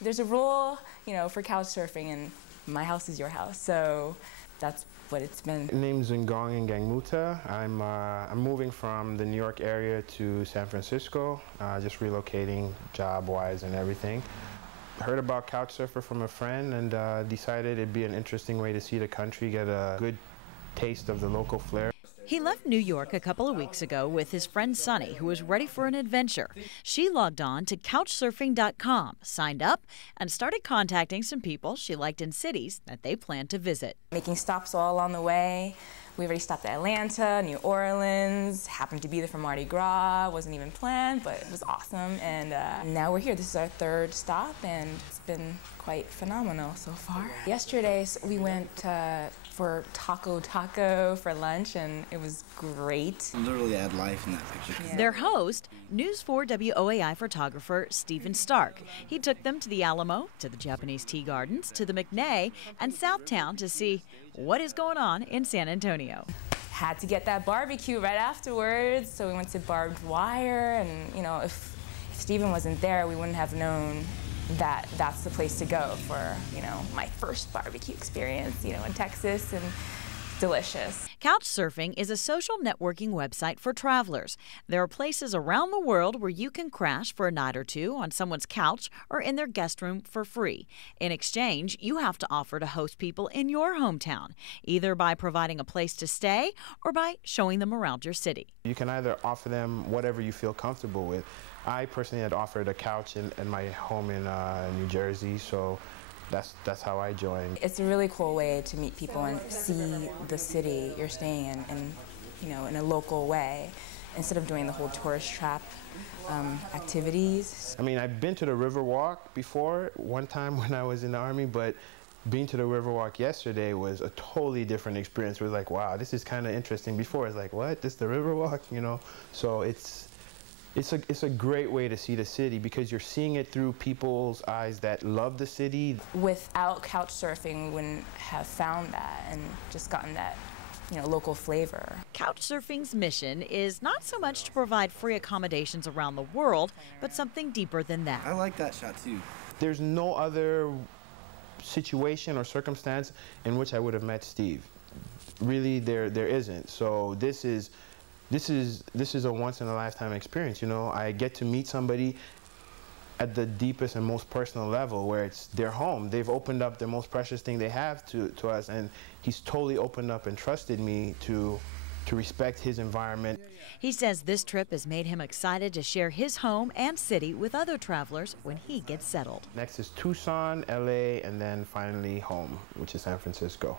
There's a rule, for couch surfing, and my house is your house, so that's what it's been. My name's Ngong Ngangmuta. I'm moving from the New York area to San Francisco, just relocating job-wise and everything. Heard about Couchsurfer from a friend and decided it'd be an interesting way to see the country, get a good taste of the local flair. He left New York a couple of weeks ago with his friend Sunny, who was ready for an adventure. She logged on to Couchsurfing.com, signed up, and started contacting some people she liked in cities that they planned to visit. Making stops all along the way. We already stopped at Atlanta, New Orleans, happened to be there for Mardi Gras, wasn't even planned, but it was awesome. And now we're here. This is our third stop, and it's been quite phenomenal so far. Yesterday, we went for Taco for lunch, and it was great. Literally add life in that picture. Yeah. Their host, News 4 WOAI photographer Stephen Stark. He took them to the Alamo, to the Japanese Tea Gardens, to the McNay, and Southtown to see what is going on in San Antonio. Had to get that barbecue right afterwards, so we went to Barbed Wire, and if Stephen wasn't there, we wouldn't have known that that's the place to go for, my first barbecue experience, in Texas, and delicious. Couchsurfing is a social networking website for travelers. There are places around the world where you can crash for a night or two on someone's couch or in their guest room for free. In exchange, you have to offer to host people in your hometown, either by providing a place to stay or by showing them around your city. You can either offer them whatever you feel comfortable with. I personally had offered a couch in my home in New Jersey, so that's how I joined. It's a really cool way to meet people and see the city you're staying in in a local way, instead of doing the whole tourist trap activities. I mean, I've been to the Riverwalk before, one time when I was in the Army, but being to the Riverwalk yesterday was a totally different experience. It was like, wow, this is kind of interesting. Before, it's like, what? This is the Riverwalk, So it's a great way to see the city because you're seeing it through people's eyes that love the city. Without Couchsurfing, we wouldn't have found that and just gotten that local flavor. Couchsurfing's mission is not so much to provide free accommodations around the world, but something deeper than that. I like that shot too. There's no other situation or circumstance in which I would have met Steve. Really, there isn't. So this is a once-in-a-lifetime experience. I get to meet somebody at the deepest and most personal level, where it's their home. They've opened up the most precious thing they have to us, and he's totally opened up and trusted me to respect his environment. He says this trip has made him excited to share his home and city with other travelers when he gets settled. Next is Tucson, LA, and then finally home, which is San Francisco.